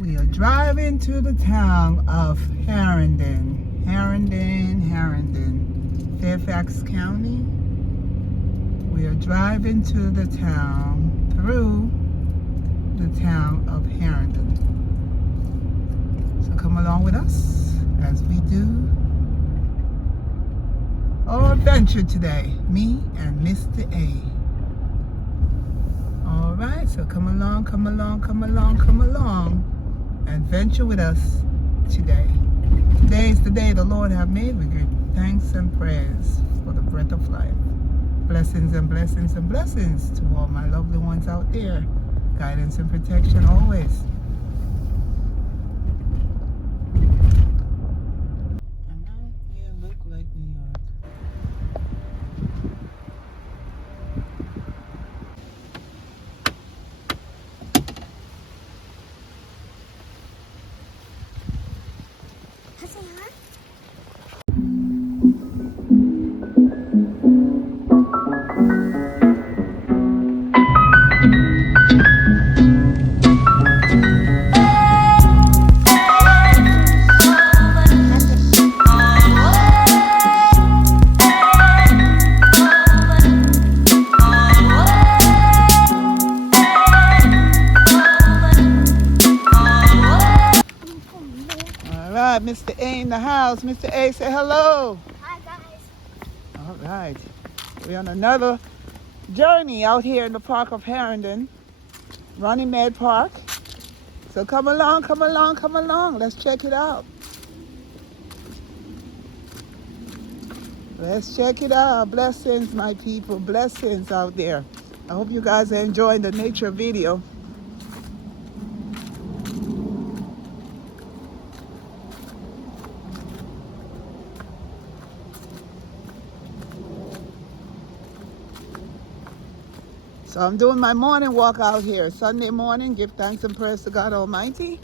We are driving to the town of Harrington, Fairfax County. We are driving to the town through the town of Harrington. So come along with us as we do our adventure today, me and Mr. A. All right, so come along, and venture with us today. Today is the day the Lord have made. We give thanks and prayers for the breath of life. Blessings and blessings and blessings to all my lovely ones out there. Guidance and protection always. And out here look like New York. Mr. A in the house. Mr. A, say hello. Hi, guys. All right. We're on another journey out here in the park of Harrington, Runnymede Park. So come along. Let's check it out. Let's check it out. Blessings, my people. Blessings out there. I hope you guys are enjoying the nature video. So I'm doing my morning walk out here, Sunday morning. Give thanks and prayers to God Almighty.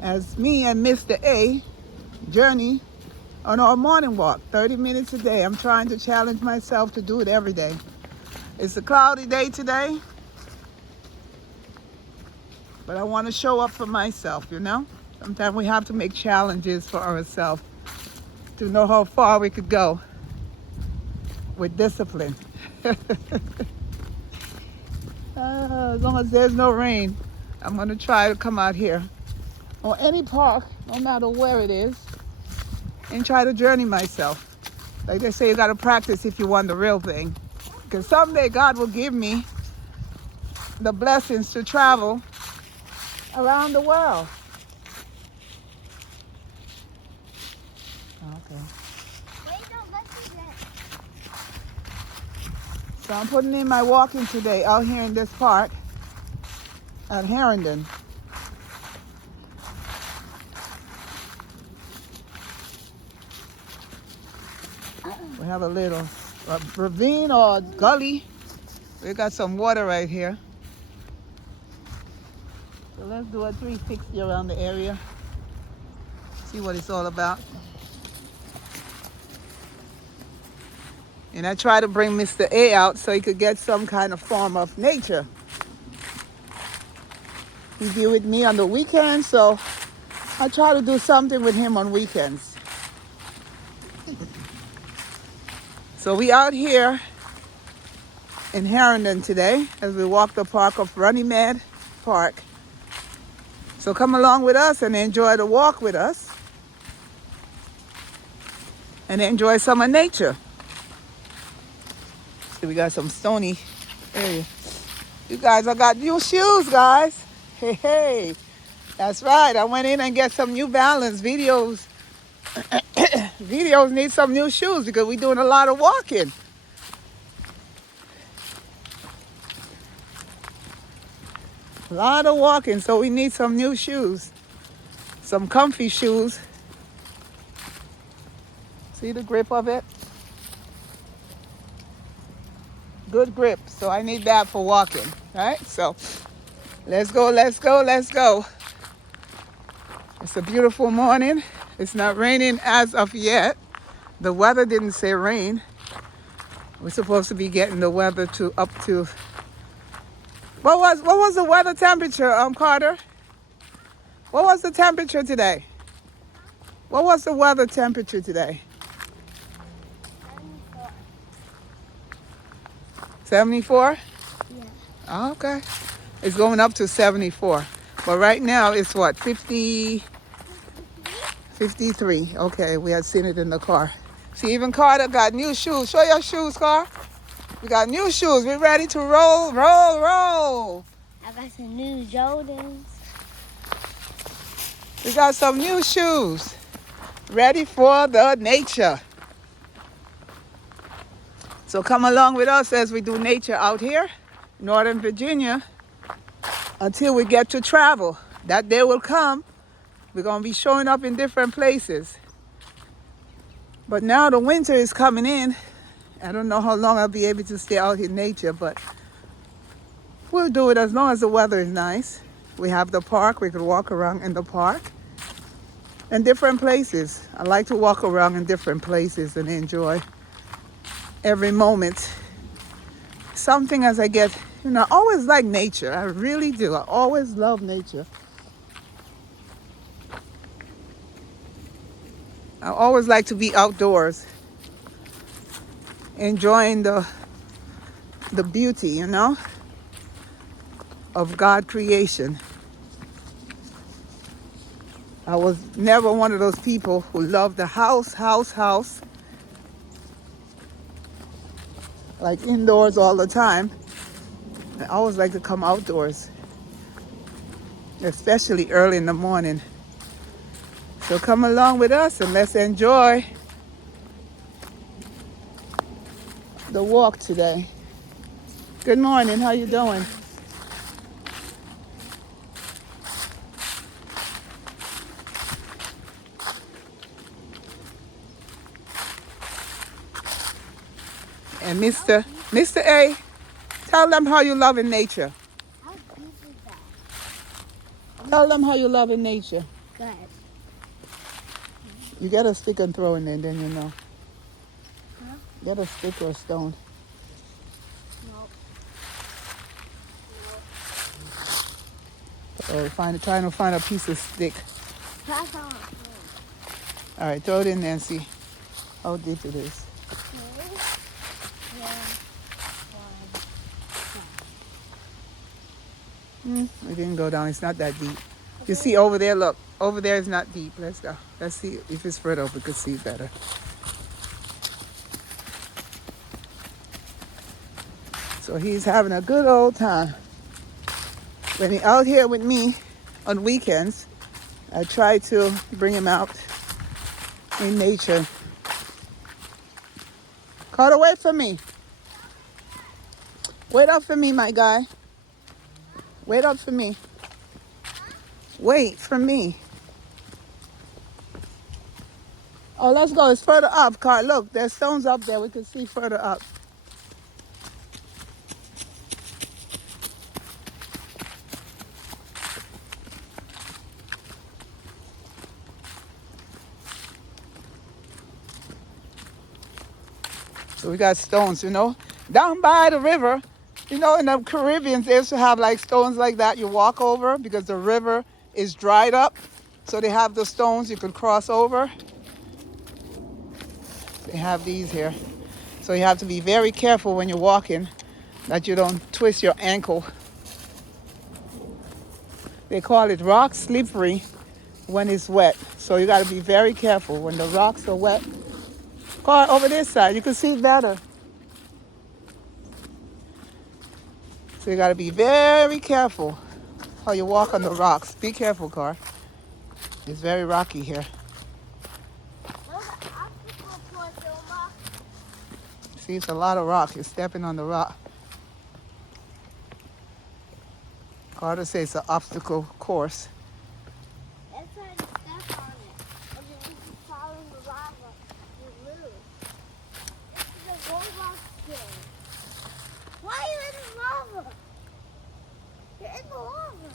As me and Mr. A journey on our morning walk, 30 minutes a day. I'm trying to challenge myself to do it every day. It's a cloudy day today, but I want to show up for myself, you know? Sometimes we have to make challenges for ourselves to know how far we could go with discipline. As long as there's no rain, I'm going to try to come out here or any park, no matter where it is, and try to journey myself. Like they say, you got to practice if you want the real thing. Because someday God will give me the blessings to travel around the world. Okay. So I'm putting in my walking today out here in this park at Harrington. We have a little ravine or gully. We got some water right here. So let's do a 360 around the area. See what it's all about. And I try to bring Mr. A out so he could get some kind of form of nature. He'd be with me on the weekends, so I try to do something with him on weekends. So we out here in Harrington today as we walk the park of Runnymede Park. So come along with us and enjoy the walk with us and enjoy some of nature. We got some Stoney area. You guys, I got new shoes, guys. Hey. That's right. I went in and get some New Balance videos. Videos need some new shoes because we're doing a lot of walking. A lot of walking, so we need some new shoes. Some comfy shoes. See the grip of it? Good grip, so I need that for walking, right? So let's go. It's a beautiful morning. It's not raining as of yet. The weather didn't say rain. We're supposed to be getting the weather to up to, what was the weather temperature, Carter? What was the temperature today? What was the weather temperature today? 74. 74? Yeah. Oh, okay. It's going up to 74. But right now it's what, 50, 53. Okay, we had seen it in the car. See, even Carter got new shoes. Show your shoes, Car. We got new shoes. We're ready to roll, roll, roll. I got some new Jordans. We got some new shoes. Ready for the nature. So come along with us as we do nature out here, Northern Virginia, until we get to travel. That day will come. We're going to be showing up in different places. But now the winter is coming in. I don't know how long I'll be able to stay out in nature, but we'll do it as long as the weather is nice. We have the park. We could walk around in the park and different places. I like to walk around in different places and enjoy every moment. Something as I get, I always like nature. I really do. I always love nature. I always like to be outdoors, enjoying the beauty, of God creation. I was never one of those people who loved the house, like indoors all the time. I always like to come outdoors, especially early in the morning. So come along with us and let's enjoy the walk today. Good morning, how you doing? And Mr. A, tell them how you love in nature. How deep is that? Tell them how you love in nature. Good. You get a stick and throw in there, then you know. Huh? Get a stick or a stone. Nope. Or trying to find a piece of stick. Pass on. All right, throw it in there and see how deep it is. We didn't go down. It's not that deep. You see over there, look. Over there is not deep. Let's go. Let's see if it's further up. We could see better. So he's having a good old time. When he's out here with me on weekends, I try to bring him out in nature. Carter, wait for me. Wait up for me, my guy. Wait up for me. Wait for me. Oh, let's go. It's further up, Car. Look, there's stones up there. We can see further up. So we got stones, down by the river. In the Caribbean, they used to have like stones like that you walk over because the river is dried up. So they have the stones you can cross over. They have these here. So you have to be very careful when you're walking that you don't twist your ankle. They call it rock slippery when it's wet. So you got to be very careful when the rocks are wet. Car, over this side, you can see better. So you got to be very careful how you walk on the rocks. Be careful, Car. It's very rocky here. See, it's a lot of rock. You're stepping on the rock. Carter says it's an obstacle course. That's why you step on it. And then you can fall in the lava. You lose. This is a robot game. Why are you in the lava? You're in the lava.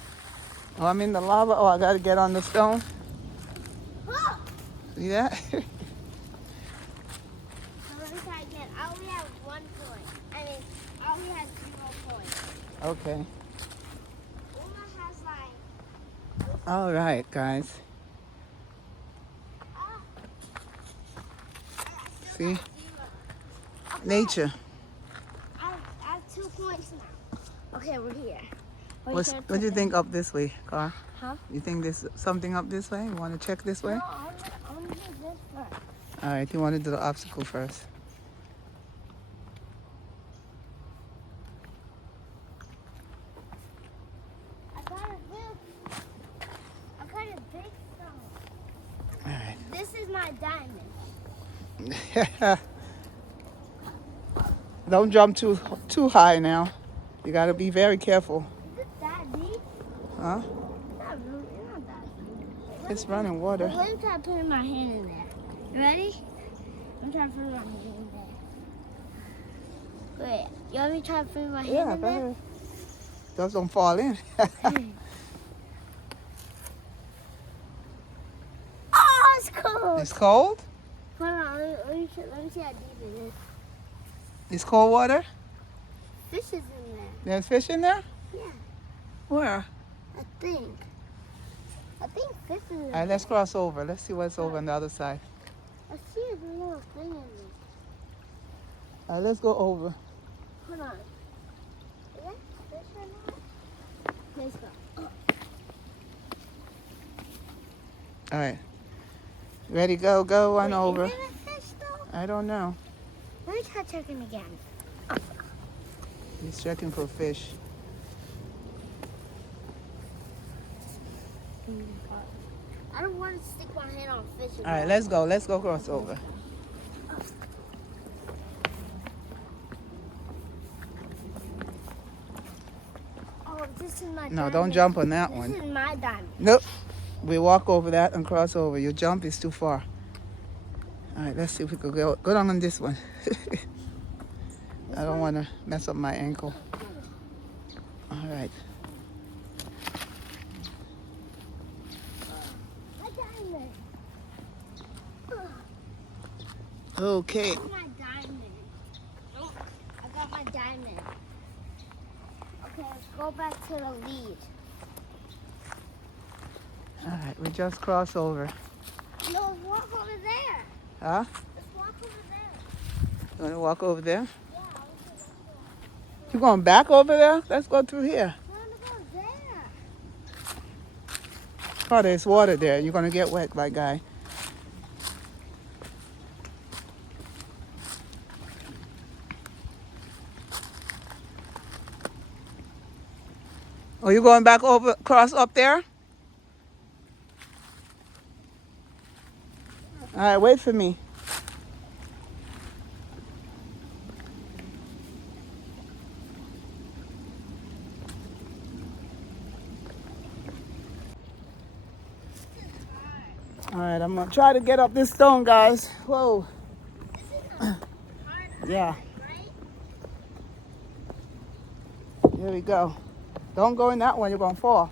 Oh, I'm in the lava. Oh, I got to get on the stone. Huh? See that? So let me try again. I only have 1 point. I mean, I only have 0 points. Okay. Uma has like... All right, guys. See? Nature. I have 2 points now. Okay, we're here. What do you think up this way, Car? Huh? You think there's something up this way? You want to check this way? No, I want to do this first. All right, you want to do the obstacle first. I got a big stone. All right. This is my diamond. Don't jump too high now. You got to be very careful. Is it that deep? Huh? Not really. It's not that deep. It's running water. Let me try putting my hand in there. You ready? I'm trying to put my hand in there. Wait, you want me to try putting my hand Yeah, in go there? ahead. Just don't fall in. Oh, it's cold. It's cold? Hold on, let me see how deep it is. It's cold water? Fish is in there. There's fish in there? Yeah, Where? I think. I think fish is in All there. right, let's cross over. Let's see what's over on the other side. I see a little thing in there. All right, let's go over. Hold on. Is that fish or not? Let's go. All right. Ready, go, go on Wait, over. Is it a fish though? I don't know. Let me try checking again. He's checking for fish. I don't want to stick my hand on fish. All right, let's go. Let's go cross over. Oh, this is my No, diamond. don't jump on that This one. is my diamond. Nope. We walk over that and cross over. Your jump is too far. All right, let's see if we could go down on this one. I don't want to mess up my ankle. All right. My diamond. Okay. That's my diamond. Oh, I got my diamond. Okay, let's go back to the lead. All right, we just cross over. No, walk over there. Huh? Let's walk over there. You want to walk over there? Yeah, I want to You going back over there? Let's go through here. go there. Oh, there's water there. You're going to get wet, my guy. Oh, you going back over, cross up there? All right, wait for me. All right, I'm going to try to get up this stone, guys. Whoa. This is a hard Yeah, right? here we go. Don't go in that one. You're going to fall.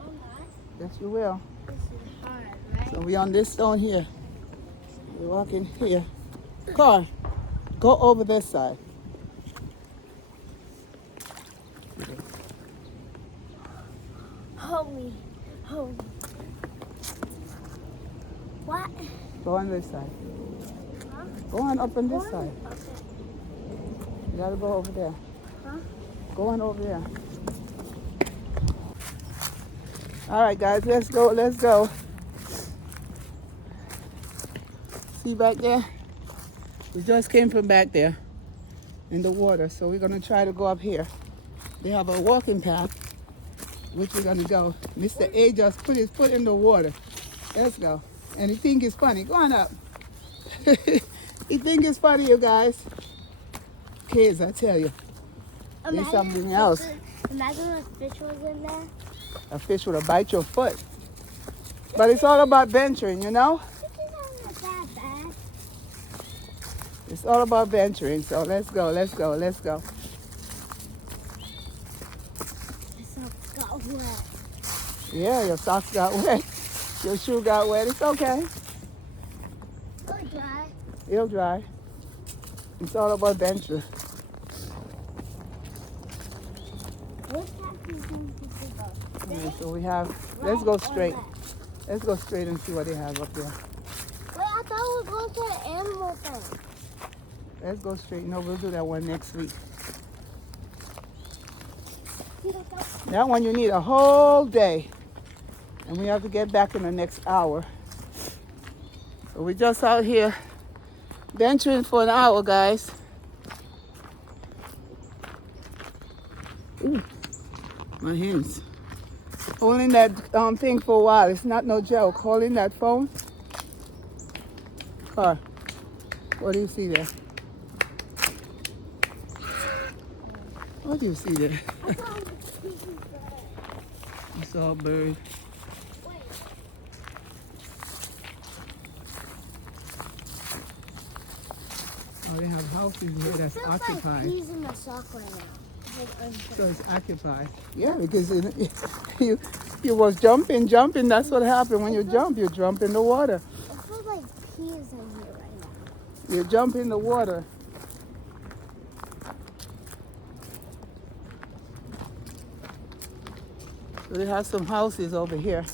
Oh, not. Yes, you will. This is hard, right? So we on this stone here. We're walking here. Car, go over this side. Hold me. Hold me. What? Go on this side. Huh? Go on up on this What? side. Okay. You gotta go over there. Huh? Go on over there. All right, guys, let's go. Let's go. See back there? We just came from back there in the water, so we're gonna try to go up here. They have a walking path, which we're gonna go. Mr. A just put his foot in the water. Let's go. And he think it's funny. Go on up. He think it's funny, you guys. Kids, I tell you. There's something else. Imagine if a fish was in there. A fish would have bite your foot. But it's all about venturing, you know? Fishes aren't that bad. It's all about venturing. So let's go, let's go, let's go. My socks got wet. Yeah, your socks got wet. Your shoe got wet. It's okay. It'll dry. It'll dry. It's all about venture. Which taxi do you think we should go? Okay, so we have, let's go straight. Let's go straight and see what they have up there. Wait, I thought we were going to the animal thing. Let's go straight. No, we'll do that one next week. That one you need a whole day. And we have to get back in the next hour. So we're just out here venturing for an hour, guys. Ooh, my hands. Holding that thing for a while. It's not no joke. Holding that phone. Car. What do you see there? What do you see there? I saw a bird. Oh, they have houses here that's occupied. Like he's in the sock right now. So it's occupied. Yeah, because you was jumping. That's what happened when you jump in the water. It feels like he's in here right now. You jump in the water. So they have some houses over here.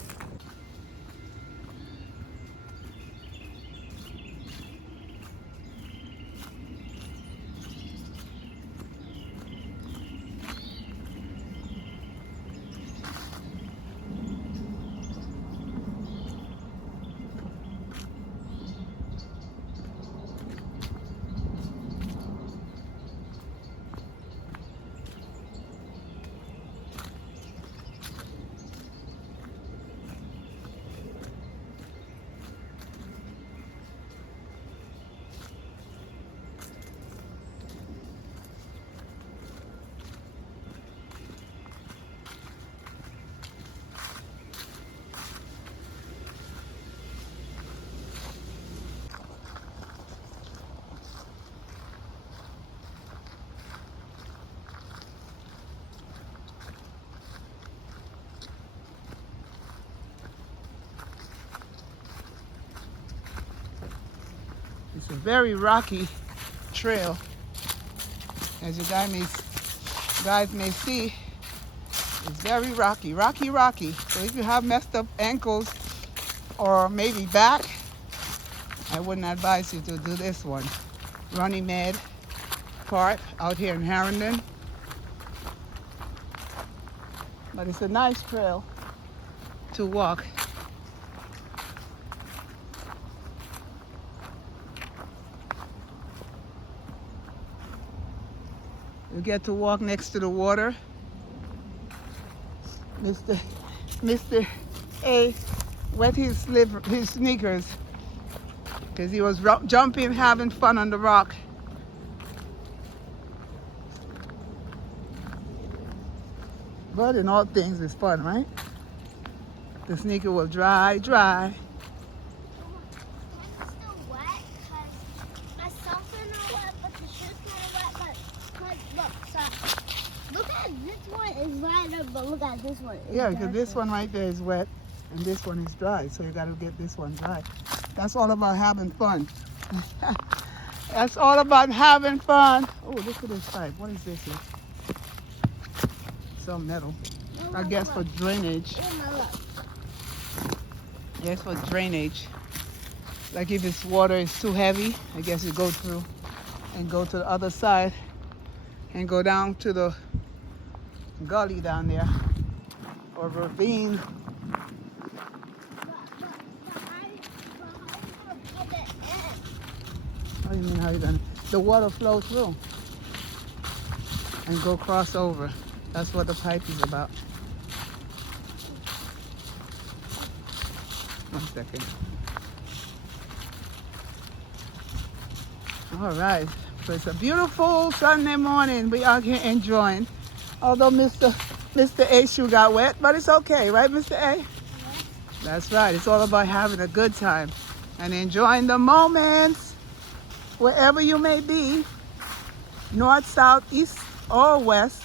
It's a very rocky trail, as you guys may see. It's very rocky. So if you have messed up ankles or maybe back, I wouldn't advise you to do this one. Runnymede Park out here in Harrington. But it's a nice trail to walk. You get to walk next to the water. Mr. A wet his sneakers because he was jumping, having fun on the rock. But in all things, it's fun, right? The sneaker will dry. It's still wet because my socks are not wet, but the shoes kind of wet. But look at this one is right up, but look at this one. Yeah, because this one right there is wet and this one is dry. So you got to get this one dry. That's all about having fun. That's all about having fun. Oh, look at this pipe. What is this here? Some metal. I guess for drainage. Yes, for drainage. Like if this water is too heavy, I guess you go through and go to the other side and go down to the gully down there or ravine. What do you mean how you gonna? The water flows through and go cross over. That's what the pipe is about. One second. All right. So it's a beautiful Sunday morning. We are here enjoying. Although Mr. A shoe got wet, but it's okay, right, Mr. A? Yeah. That's right. It's all about having a good time and enjoying the moments wherever you may be, north, south, east, or west.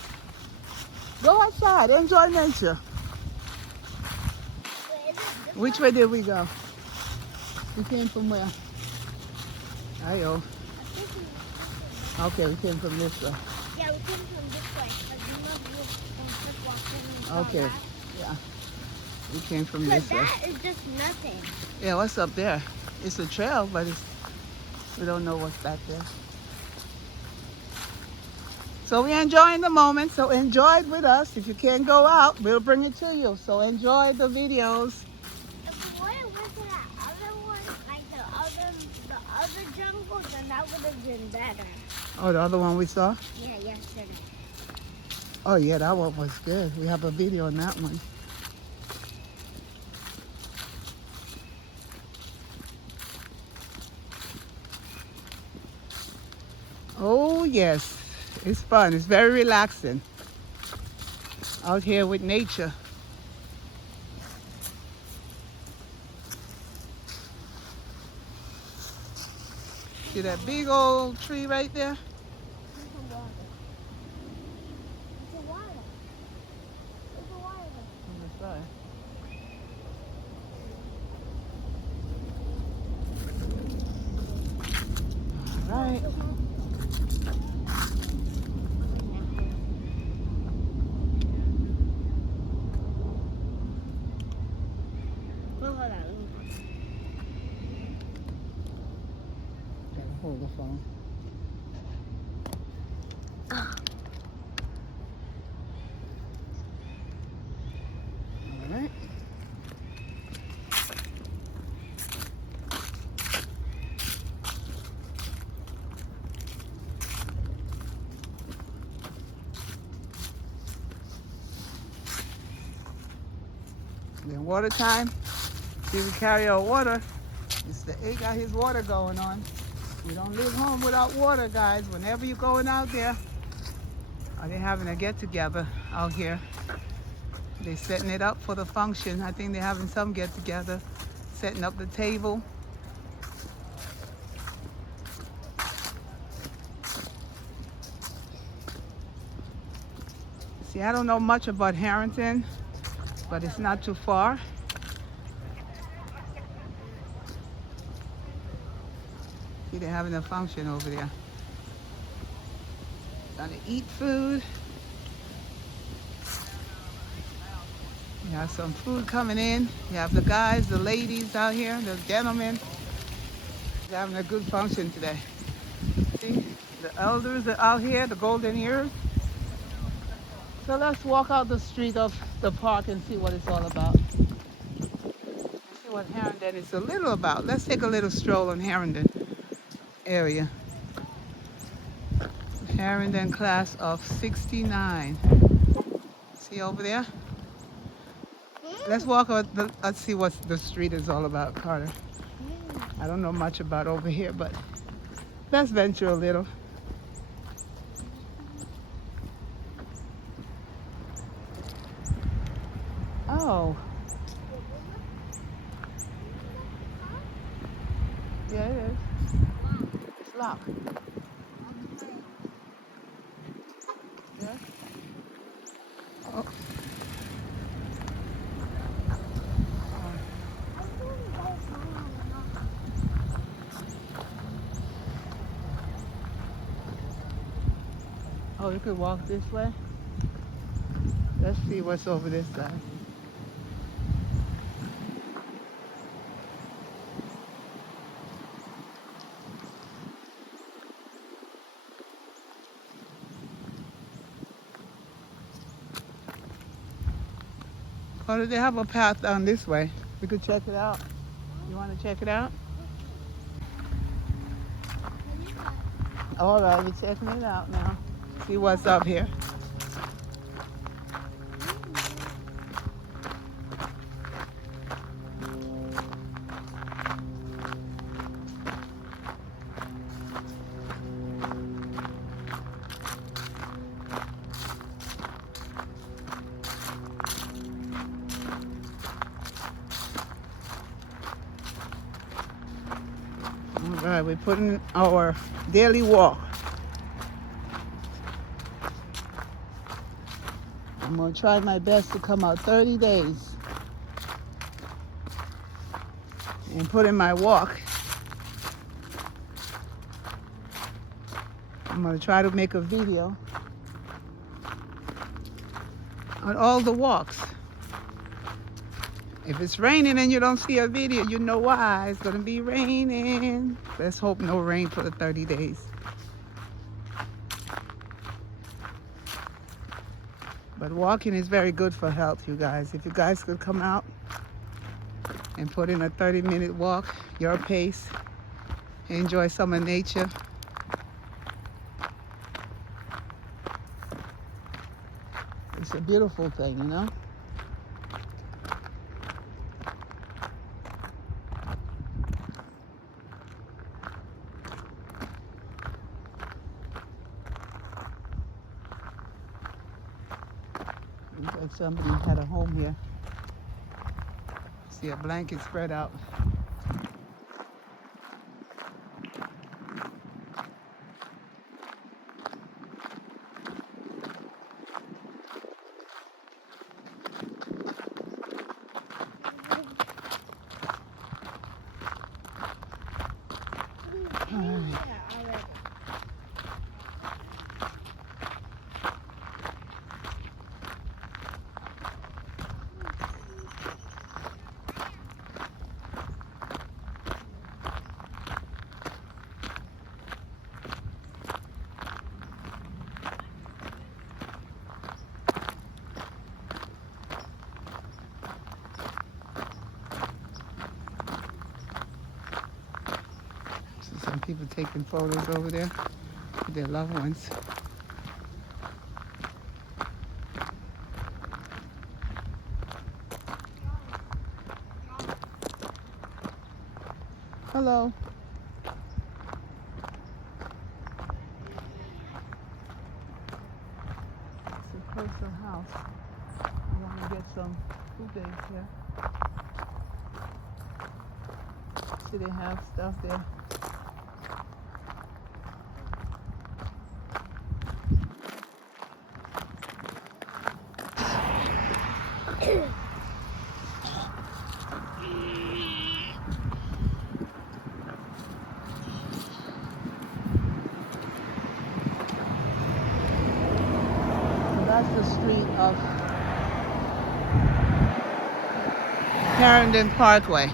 Go outside, enjoy nature. Which way did we go? We came from where? Ayo. Okay, we came from this way. Yeah, we came from this way. Okay. Yeah, we came from But this way. that is just nothing. Yeah, what's up there? It's a trail, but we don't know what's back there. So we're enjoying the moment, so enjoy it with us. If you can't go out, we'll bring it to you. So enjoy the videos. If we would have went to that other one, like the other jungle, then that would have been better. Oh, the other one we saw? Yeah, yesterday. Oh yeah, that one was good. We have a video on that one. Oh yes, it's fun. It's very relaxing out here with nature. See that big old tree right there? It's a water. It's a water. It's a water. On the side. All right. Well, hold on. Gotta hold the phone. All right. Then water time. See, we carry our water. Mr. A got his water going on. We don't live home without water, guys. Whenever you're going out there, or they're having a get-together out here. They're setting it up for the function. I think they're having some get-together, setting up the table. See, I don't know much about Harrington, but it's not too far. See, they're having a function over there. Gonna eat food. You have some food coming in. You have the guys, the ladies out here, the gentlemen. They're having a good function today. See, the elders are out here, the golden ears. So let's walk out the street of the park and see what it's all about. See what Harrington is a little about. Let's take a little stroll on Harrington area. Harrington class of 69. See over there? Let's walk out. Let's see what the street is all about, Carter. I don't know much about over here, but let's venture a little. Oh. Yeah, it is. It's locked. Yeah. Oh. Oh, you could walk this way. Let's see what's over this side. Oh, they have a path down this way. We could check it out. You want to check it out? All right, we're checking it out now. See what's up here. All right, we're putting our daily walk. I'm gonna try my best to come out 30 days and put in my walk. I'm gonna try to make a video on all the walks. If it's raining and you don't see a video, you know why. It's gonna be raining. Let's hope no rain for the 30 days. But walking is very good for health, you guys. If you guys could come out and put in a 30-minute walk, your pace, enjoy some of nature. It's a beautiful thing, you know? Looks like somebody had a home here. See a blanket spread out. Some people taking photos over there with their loved ones. Hello. It's a personal house. I want to get some food days here. See, they have stuff there. That's the street of Clarendon Parkway.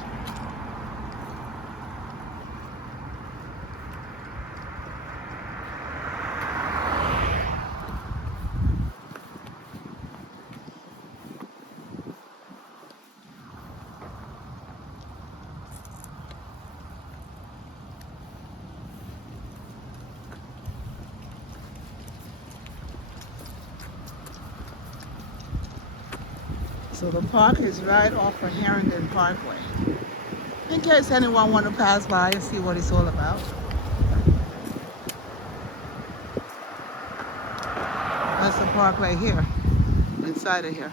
So the park is right off of Clarendon Parkway. In case anyone want to pass by and see what it's all about. That's the park right here, inside of here.